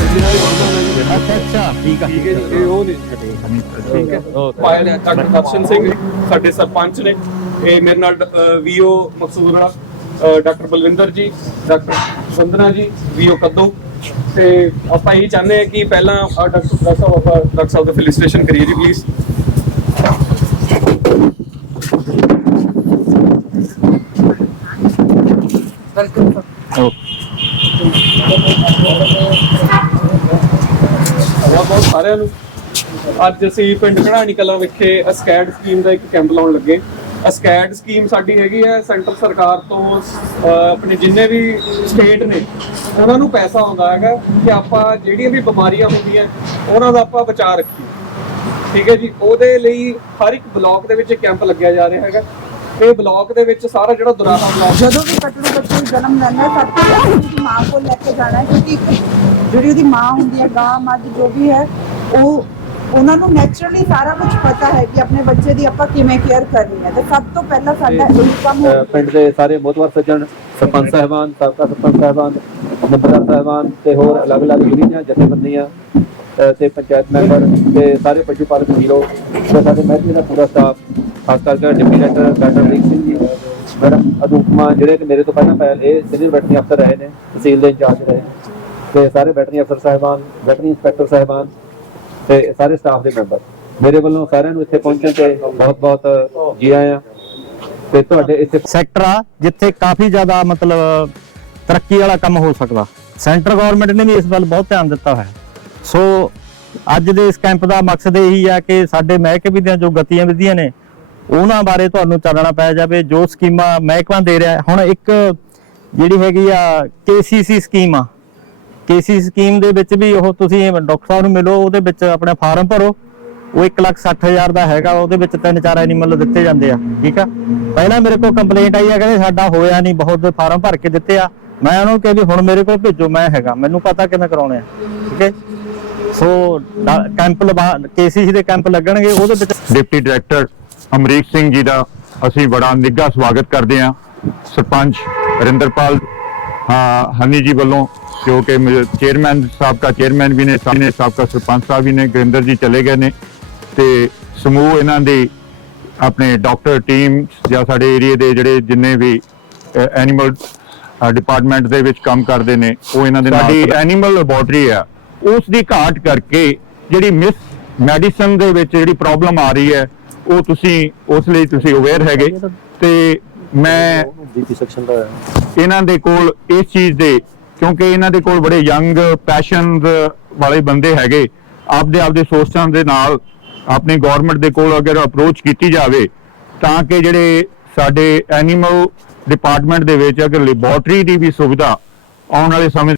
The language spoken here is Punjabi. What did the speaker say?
ਅੱਛਾ ਅੱਛਾ ਠੀਕ ਆ ਠੀਕ ਹੈ ਜੀ ਇਹ ਉਹ ਨੇ ਠੀਕ ਹੈ ਪਾਇਲ ਹੈ ਡਾਕਟਰ ਦਰਸ਼ਨ ਸਿੰਘ ਸਾਡੇ ਸਰਪੰਚ ਨੇ। ਇਹ ਮੇਰੇ ਨਾਲ ਵੀਓ ਮਕਸੂਦ ਵਾਲਾ ਡਾਕਟਰ ਬਲਵਿੰਦਰ ਜੀ ਡਾਕਟਰ ਸੰਦਨਾ ਜੀ ਵੀਓ ਕੱਦੂ। ਤੇ ਆਪਾਂ ਇਹ ਚਾਹੁੰਦੇ ਹਾਂ ਕਿ ਪਹਿਲਾਂ ਅ, ਡਾਕਟਰ ਸਾਹਿਬ ਆਪਾਂ ਡਾਕਟਰ ਸਾਹਿਬ ਦਾ ਫਿਲਿਸਟ੍ਰੇਸ਼ਨ ਕਰੀਏ ਜੀ ਪਲੀਜ਼ ਬਹੁਤ ਬਹੁਤ ਸਾਰਿਆਂ ਨੂੰ ਅੱਜ ਅਸੀਂ ਪਿੰਡ ਘੜਾਣੀ ਕਲਾਂ ਵਿਖੇ ਅਸਕੈਡ ਸਕੀਮ ਦਾ ਇੱਕ ਕੈਂਪ ਲਾਉਣ ਲੱਗੇ। ਅਸਕੈਡ ਸਕੀਮ ਸਾਡੀ ਹੈਗੀ ਹੈ, ਸੈਂਟਰ ਸਰਕਾਰ ਤੋਂ ਆਪਣੇ ਜਿੰਨੇ ਵੀ ਸਟੇਟ ਨੇ, ਉਹਨਾਂ ਨੂੰ ਪੈਸਾ ਆਉਂਦਾ ਹੈਗਾ ਕਿ ਆਪਾਂ ਜਿਹੜੀਆਂ ਵੀ ਬਿਮਾਰੀਆਂ ਹੁੰਦੀਆਂ, ਉਹਨਾਂ ਦਾ ਆਪਾਂ ਬਚਾਅ ਰੱਖੀਏ। ਠੀਕ ਹੈ ਜੀ ਉਹਦੇ ਲਈ ਹਰ ਇੱਕ ਬਲਾਕ ਦੇ ਵਿੱਚ ਕੈਂਪ ਲੱਗਿਆ ਜਾ ਰਿਹਾ ਹੈਗਾ। ਇਹ ਬਲਾਕ ਦੇ ਵਿੱਚ ਸਾਰਾ ਜਿਹੜਾ ਦੁਰਾਹਾ ਬਲਾਕ ਜਦੋਂ ਵੀ ਕੱਟੜੂ ਬੱਚੇ ਨੂੰ ਜਨਮ ਲੈਣਾ ਸਭ ਤੋਂ ਪਹਿਲਾਂ ਉਹਦੀ ਮਾਂ ਕੋਲ ਲੈ ਕੇ ਜਾਣਾ ਹੈ ਕਿਉਂਕਿ ਇੱਕ ਜਿਹੜੀ ਉਹਦੀ ਮਾਂ ਹੁੰਦੀ ਹੈ ਗਾਂ ਮੱਝ ਜੋ ਵੀ ਹੈ ਉਹ ਉਹਨਾਂ ਨੂੰ ਨੇਚਰਲੀ ਸਾਰਾ ਕੁਝ ਪਤਾ ਹੈ ਕਿ ਆਪਣੇ ਬੱਚੇ ਦੀ ਆਪਾਂ ਕਿਵੇਂ ਕੇਅਰ ਕਰਨੀ ਹੈ। ਤੇ ਸਭ ਤੋਂ ਪਹਿਲਾਂ ਸਾਡਾ ਇਹ ਕੰਮ ਅ, ਪਿੰਡ ਦੇ ਸਾਰੇ ਮੋਤਵਰ ਸੱਜਣ ਸਰਪੰਚ ਸਾਹਿਬਾਨ ਸਾਬਕਾ ਸਰਪੰਚ ਸਾਹਿਬਾਨ ਨੰਬਰਦਾਰ ਸਾਹਿਬਾਨ ਤੇ ਹੋਰ ਅਲੱਗ-ਅਲੱਗ ਯੂਨੀਅਨਾਂ ਜਥੇਬੰਦੀਆਂ ਤੇ ਪੰਚਾਇਤ ਮੈਂਬਰ ਤੇ ਸਾਰੇ ਪਸ਼ੂ ਪਾਲਕ ਵੀਰੋ ਤੇ ਸਾਡੇ ਮਹਿਕਮੇ ਦਾ ਪੂਰਾ ਸਟਾਫ ਖਾਸ ਕਰਕੇ deputy director doctor Reek Singh ji, madam Anupama ਜਿਹੜੇ ਕਿ ਮੇਰੇ ਤੋਂ ਪਹਿਲਾਂ ਪਹਿਲ, ਇਹ ਸੀਨੀਅਰ ਵੈਟਰਨਰੀ ਅਫਸਰ ਰਹੇ ਨੇ, ਤਹਿਸੀਲ ਦੇ ਇੰਚਾਰਜ ਰਹੇ ਤੇ ਸਾਰੇ ਵੈਟਰਨਰੀ ਅਫਸਰ ਸਾਹਿਬਾਨ, ਵੈਟਰਨਰੀ ਇੰਸਪੈਕਟਰ ਸਾਹਿਬਾਨ ਤੇ ਸਾਰੇ ਸਟਾਫ ਦੇ ਮੈਂਬਰ। ਮੇਰੇ ਵੱਲੋਂ ਸਾਰਿਆਂ ਨੂੰ ਇੱਥੇ ਪਹੁੰਚਣ ਤੇ ਬਹੁਤ-ਬਹੁਤ ਜੀ ਆਇਆਂ। ਤੇ ਤੁਹਾਡੇ ਇੱਥੇ ਸੈਕਟਰ ਆ, ਜਿੱਥੇ ਕਾਫੀ ਜ਼ਿਆਦਾ ਮਤਲਬ ਤਰੱਕੀ ਵਾਲਾ ਕੰਮ ਹੋ ਸਕਦਾ। ਸੈਂਟਰ ਗਵਰਨਮੈਂਟ ਨੇ ਵੀ ਇਸ ਵੱਲ ਬਹੁਤ ਧਿਆਨ ਦਿੱਤਾ ਹੋਇਆ। ਸੋ ਅੱਜ ਦੇ ਇਸ ਕੈਂਪ ਦਾ ਮਕਸਦ ਇਹੀ ਆ ਕਿ ਸਾਡੇ ਮਹਿਕਮੇ ਦੀਆਂ ਜੋ ਗਤੀਵਿਧੀਆਂ ਨੇ, ਉਹਨਾਂ ਬਾਰੇ ਤੁਹਾਨੂੰ ਚਾਨਣਾ ਪਾਇਆ ਜਾਵੇ, ਜੋ ਸਕੀਮਾਂ ਮਹਿਕਮਾ ਦੇ ਰਿਹਾ ਹੁਣ ਇੱਕ ਜਿਹੜੀ ਹੈਗੀ ਆ KCC scheme K. C scheme ਦੇ ਵਿੱਚ ਵੀ ਉਹ ਤੁਸੀਂ ਡਾਕਟਰ ਸਾਹਿਬ ਨੂੰ ਮਿਲੋ, ਉਹਦੇ ਵਿੱਚ ਆਪਣਾ ਫਾਰਮ ਭਰੋ। ਉਹ 160000 ਦਾ ਹੈਗਾ, ਉਹਦੇ ਵਿੱਚ ਤਿੰਨ ਚਾਰ ਐਨੀਮਲ ਦਿੱਤੇ ਜਾਂਦੇ ਆ, ਠੀਕ ਆ? ਪਹਿਲਾਂ ਮੇਰੇ ਕੋਲ ਕੰਪਲੇਂਟ ਆਈ ਆ, ਕਹਿੰਦੇ ਸਾਡਾ ਹੋਇਆ ਨਹੀਂ, ਬਹੁਤ ਫਾਰਮ ਭਰ ਕੇ ਦਿੱਤੇ ਆ। ਮੈਂ ਉਹਨੂੰ ਕਿਹਾ ਵੀ ਹੁਣ ਮੇਰੇ ਕੋਲ ਭੇਜੋ, ਮੈਂ ਹੈਗਾ, ਮੈਨੂੰ ਪਤਾ ਕਿਵੇਂ ਕਰਾਉਣੇ ਆ, ਠੀਕ ਹੈ? ਸੋ ਕੈਂਪ ਲਵਾ ਕੇਸੀਸੀ ਦੇ ਕੈਂਪ ਲੱਗਣਗੇ ਉਹਦੇ ਵਿੱਚ ਡਿਪਟੀ ਡਾਇਰੈਕਟਰ ਅਮਰੀਕ ਸਿੰਘ ਜੀ ਦਾ ਅਸੀਂ ਬੜਾ ਨਿੱਘਾ ਸਵਾਗਤ ਕਰਦੇ ਹਾਂ। ਸਰਪੰਚ ਰਿੰਦਰਪਾਲ ਹਾਂ ਹਨੀ ਜੀ ਵੱਲੋਂ ਜੋ ਕਿ ਚੇਅਰਮੈਨ ਸਾਬਕਾ ਚੇਅਰਮੈਨ ਵੀ ਨੇ ਸਾਹਮਣੇ ਸਾਬਕਾ ਸਰਪੰਚ ਸਾਹਿਬ ਵੀ ਨੇ ਗੁਰਿੰਦਰ ਜੀ ਚਲੇ ਗਏ ਨੇ। ਤੇ ਸਮੂਹ ਇਹਨਾਂ ਦੇ ਆਪਣੇ ਡਾਕਟਰ ਟੀਮ ਜਾਂ ਸਾਡੇ ਏਰੀਆ ਦੇ ਜਿਹੜੇ ਜਿੰਨੇ ਵੀ ਐਨੀਮਲ ਡਿਪਾਰਟਮੈਂਟ ਦੇ ਵਿੱਚ ਕੰਮ ਕਰਦੇ ਨੇ ਉਹ ਇਹਨਾਂ ਦੇ ਨਾਲ ਸਾਡੀ ਐਨੀਮਲ ਲੈਬੋਰਟਰੀ ਆ। ਉਸ ਦੀ ਘਾਟ ਕਰਕੇ ਜਿਹੜੀ ਮਿਸ ਮੈਡੀਸਨ ਦੇ ਵਿੱਚ ਜਿਹੜੀ ਪ੍ਰੋਬਲਮ ਆ ਰਹੀ ਹੈ ਉਹ ਤੁਸੀਂ ਉਸ ਲਈ ਤੁਸੀਂ ਅਵੇਅਰ ਹੈਗੇ। ਤੇ ਮੈਂ ਡੀਪੀ ਸੈਕਸ਼ਨ ਦਾ ਇਹਨਾਂ ਦੇ ਕੋਲ ਇਸ ਚੀਜ਼ ਦੇ ਕਿਉਂਕਿ ਇਹਨਾਂ ਦੇ ਕੋਲ ਬੜੇ ਯੰਗ ਪੈਸ਼ਨ ਵਾਲੇ ਬੰਦੇ ਹੈਗੇ। ਆਪਦੇ ਆਪਦੇ ਸੋਚਾਂ ਦੇ ਨਾਲ ਆਪਣੀ ਗਵਰਨਮੈਂਟ ਦੇ ਕੋਲ ਅਗਰ ਅਪਰੋਚ ਕੀਤੀ ਜਾਵੇ ਤਾਂ ਕਿ ਜਿਹੜੇ ਸਾਡੇ ਐਨੀਮਲ ਡਿਪਾਰਟਮੈਂਟ ਦੇ ਵਿੱਚ ਅਗਰ ਲੈਬੋਰਟਰੀ ਦੀ ਵੀ ਸੁਵਿਧਾ ਆਉਣ ਵਾਲੇ ਸਮੇਂ